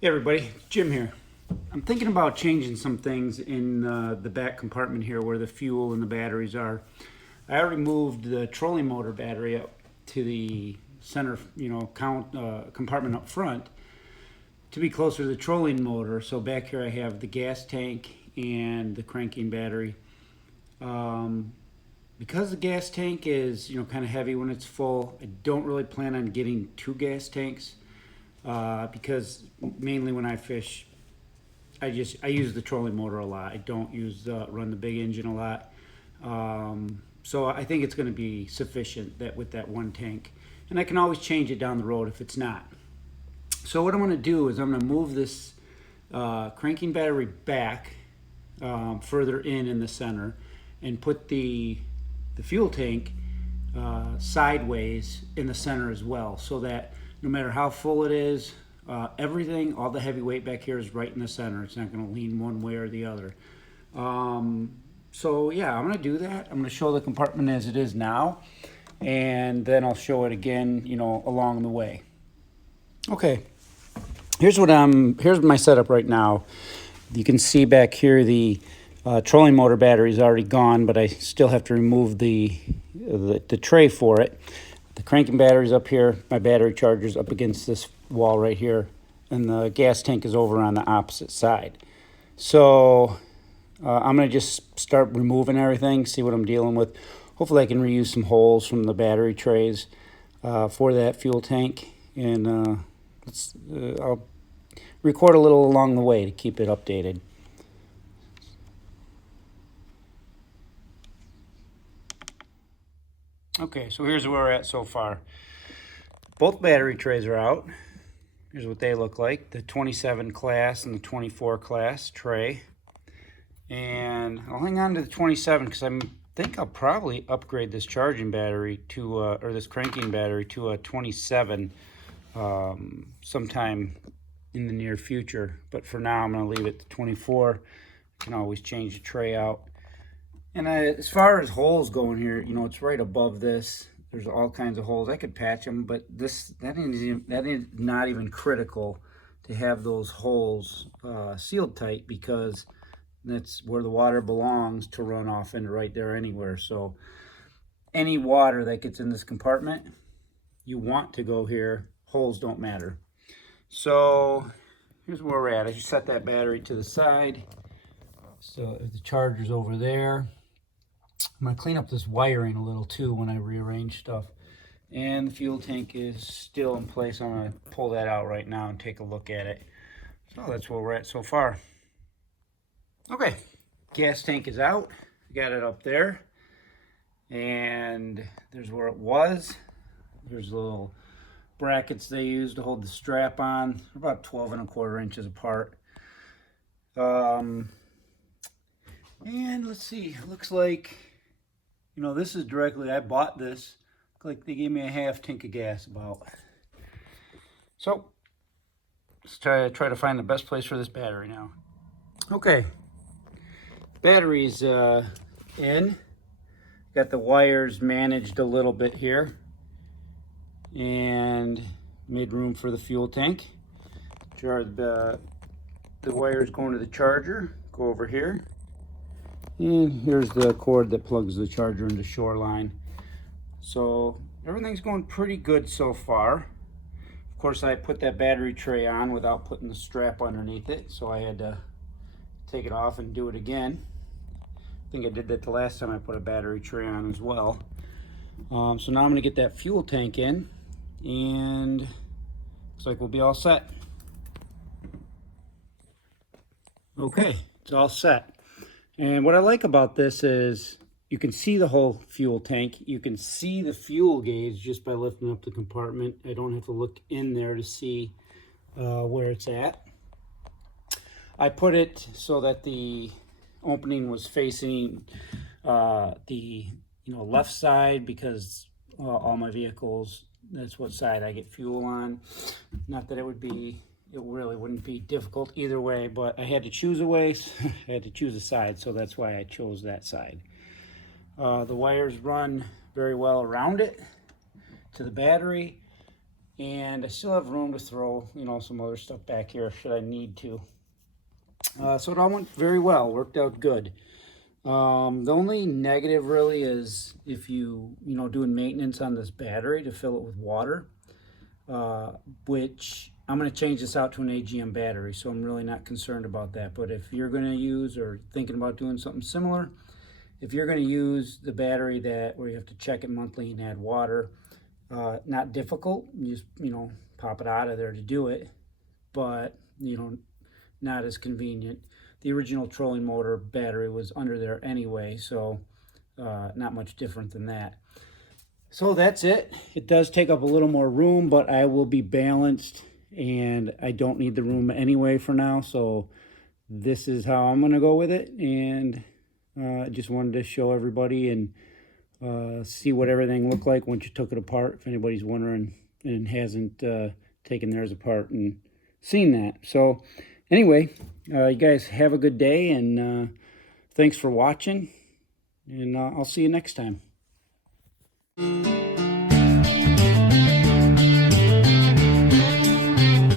Hey everybody, Jim here. I'm thinking about changing some things in the back compartment here where the fuel and the batteries are. I already moved the trolling motor battery up to the center, compartment up front to be closer to the trolling motor. So back here I have the gas tank and the cranking battery. Um, because the gas tank is kind of heavy when it's full, I don't really plan on getting two gas tanks because mainly when I fish, I use the trolling motor a lot. I don't run the big engine a lot. So I think it's going to be sufficient that with that one tank, and I can always change it down the road if it's not. So what I'm going to do is I'm going to move this cranking battery back further in the center, and put the fuel tank sideways in the center as well, so that no matter how full it is, everything, all the heavy weight back here is right in the center. It's not going to lean one way or the other. So yeah, I'm going to do that. I'm going to show the compartment as it is now, and then I'll show it again, along the way. Okay, here's my setup right now. You can see back here the trolling motor battery is already gone, but I still have to remove the tray for it. The cranking battery's up here. My battery charger's up against this wall right here, and the gas tank is over on the opposite side. So I'm going to just start removing everything, see what I'm dealing with. Hopefully I can reuse some holes from the battery trays for that fuel tank, and I'll record a little along the way to keep it updated. Okay, so here's where we're at so far. Both battery trays are out. Here's what they look like, the 27 class and the 24 class tray. And I'll hang on to the 27 because I think I'll probably upgrade this charging battery to, or this cranking battery to a 27 sometime in the near future. But for now, I'm going to leave it to 24. I can always change the tray out. And as far as holes going here, it's right above this. There's all kinds of holes. I could patch them, but that is not even critical to have those holes sealed tight, because that's where the water belongs to run off into right there anywhere. So any water that gets in this compartment, you want to go here. Holes don't matter. So here's where we're at. I just set that battery to the side. So the charger's over there. I'm going to clean up this wiring a little too when I rearrange stuff. And the fuel tank is still in place. I'm going to pull that out right now and take a look at it. So that's where we're at so far. Okay, gas tank is out. Got it up there. And there's where it was. There's little brackets they use to hold the strap on. They're about 12¼ inches apart. And let's see, it looks like, this is directly, I bought this. Looks like they gave me a half tank of gas about. So let's try to find the best place for this battery now. Okay, battery's in. Got the wires managed a little bit here, and made room for the fuel tank. The wires going to the charger go over here. And here's the cord that plugs the charger into Shoreline. So everything's going pretty good so far. Of course, I put that battery tray on without putting the strap underneath it, so I had to take it off and do it again. I think I did that the last time I put a battery tray on as well. So now I'm going to get that fuel tank in, and looks like we'll be all set. Okay, it's all set. And what I like about this is you can see the whole fuel tank. You can see the fuel gauge just by lifting up the compartment. I don't have to look in there to see where it's at. I put it so that the opening was facing the left side, because all my vehicles, that's what side I get fuel on. Not that it really wouldn't be difficult either way, but I had to choose a way. I had to choose a side, so that's why I chose that side. The wires run very well around it to the battery, And I still have room to throw, you know, some other stuff back here should I need to. So it all went very well, worked out good. The only negative really is if you know, doing maintenance on this battery to fill it with water, which I'm going to change this out to an AGM battery, so I'm really not concerned about that. But if you're going to use or thinking about doing something similar, if you're going to use the battery where you have to check it monthly and add water, not difficult. You just, you know, pop it out of there to do it, but, you know, not as convenient. The original trolling motor battery was under there anyway, so not much different than that. So that's it. It does take up a little more room, but I will be balanced, and I don't need the room anyway for now, so this is how I'm going to go with it. And I just wanted to show everybody and see what everything looked like once you took it apart, if anybody's wondering and hasn't taken theirs apart and seen that. So anyway, you guys have a good day, and thanks for watching, and I'll see you next time.